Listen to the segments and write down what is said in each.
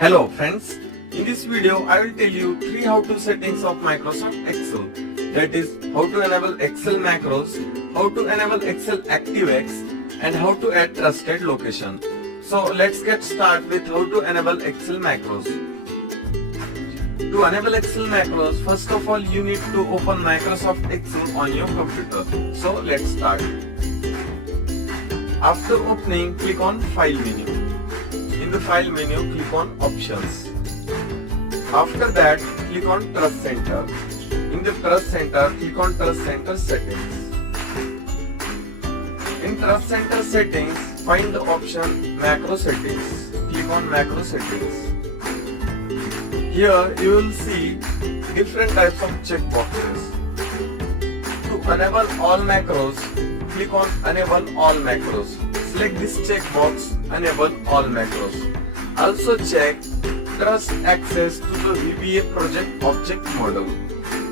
Hello friends, in this video I will tell you 3 how-to settings of Microsoft Excel. That is how to enable Excel macros, how to enable Excel ActiveX and how to add trusted location. So let's get started with how to enable Excel macros. To enable Excel macros, first of all you need to open Microsoft Excel on your computer. So let's start. After opening, click on File menu. In the File menu, click on Options. After that, click on Trust Center. In the Trust Center, click on Trust Center Settings. In Trust Center Settings, find the option Macro Settings. Click on Macro Settings. Here you will see different types of checkboxes. To enable all macros, click on Enable All Macros. Select this checkbox, Enable All Macros. Also check Trust Access to the VBA Project Object Model.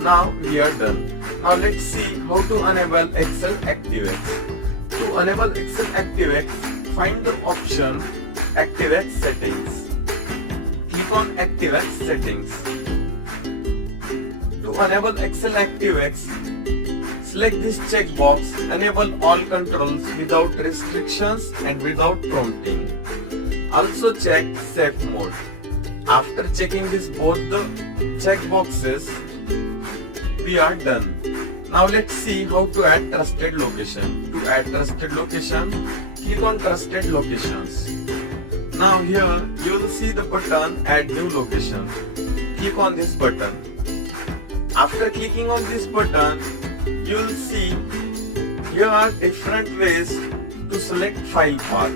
Now we are done. Now let's see how to enable Excel ActiveX. To enable Excel ActiveX, find the option ActiveX Settings. Click on ActiveX Settings. To enable Excel ActiveX, select this checkbox, Enable all controls without restrictions and without prompting. Also check Safe Mode. After checking both the checkboxes, we are done. Now let's see how to add trusted location. To add trusted location, click on Trusted Locations. Now here you will see the button Add New Location. Click on this button. After clicking on this button, you will see here are different ways to select file path.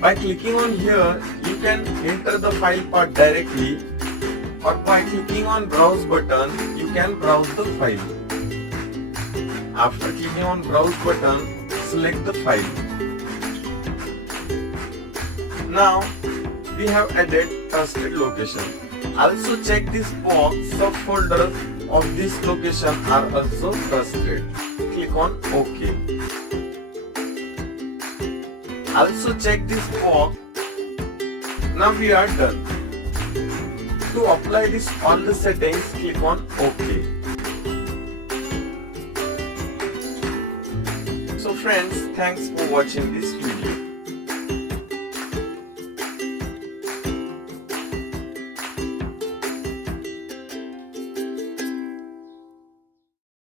By clicking on here, you can enter the file path directly, or by clicking on Browse button, you can browse the file. After clicking on Browse button, select the file. Now we have added trusted location. Also check this box, subfolders of this location are also trusted. Click on OK. Also check this box. Now we are done. To apply all the settings, click on OK. So friends, thanks for watching this video.